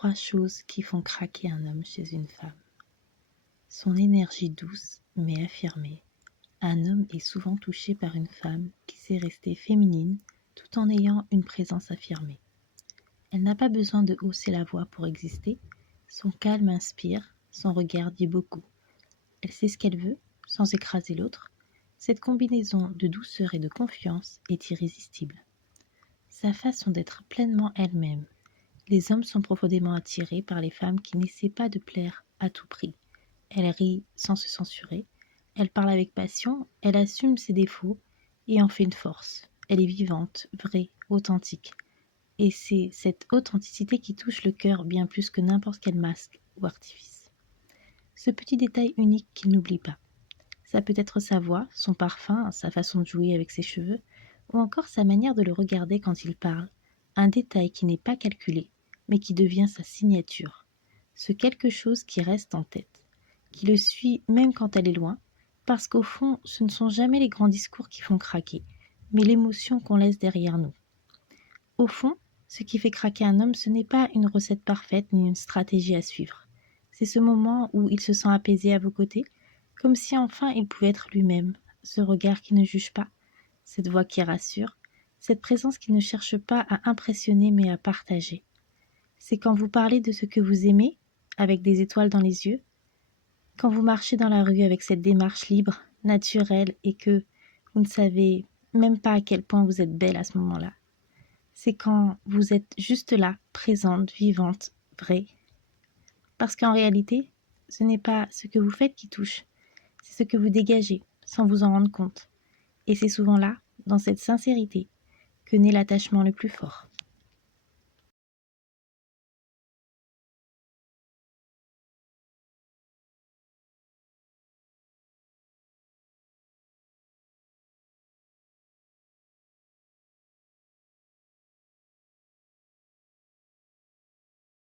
3 choses qui font craquer un homme chez une femme. Son énergie douce mais affirmée. Un homme est souvent touché par une femme qui sait rester féminine tout en ayant une présence affirmée. Elle n'a pas besoin de hausser la voix pour exister. Son calme inspire, son regard dit beaucoup. Elle sait ce qu'elle veut, sans écraser l'autre. Cette combinaison de douceur et de confiance est irrésistible. Sa façon d'être pleinement elle-même. Les hommes sont profondément attirés par les femmes qui n'essaient pas de plaire à tout prix. Elle rit sans se censurer. Elle parle avec passion, elle assume ses défauts et en fait une force. Elle est vivante, vraie, authentique. Et c'est cette authenticité qui touche le cœur bien plus que n'importe quel masque ou artifice. Ce petit détail unique qu'il n'oublie pas. Ça peut être sa voix, son parfum, sa façon de jouer avec ses cheveux, ou encore sa manière de le regarder quand il parle. Un détail qui n'est pas calculé, mais qui devient sa signature. Ce quelque chose qui reste en tête, qui le suit même quand elle est loin, parce qu'au fond, ce ne sont jamais les grands discours qui font craquer, mais l'émotion qu'on laisse derrière nous. Au fond, ce qui fait craquer un homme, ce n'est pas une recette parfaite ni une stratégie à suivre. C'est ce moment où il se sent apaisé à vos côtés, comme si enfin il pouvait être lui-même, ce regard qui ne juge pas, cette voix qui rassure, cette présence qui ne cherche pas à impressionner mais à partager. C'est quand vous parlez de ce que vous aimez, avec des étoiles dans les yeux, quand vous marchez dans la rue avec cette démarche libre, naturelle et que vous ne savez même pas à quel point vous êtes belle à ce moment-là. C'est quand vous êtes juste là, présente, vivante, vraie. Parce qu'en réalité, ce n'est pas ce que vous faites qui touche, c'est ce que vous dégagez, sans vous en rendre compte. Et c'est souvent là, dans cette sincérité, que naît l'attachement le plus fort.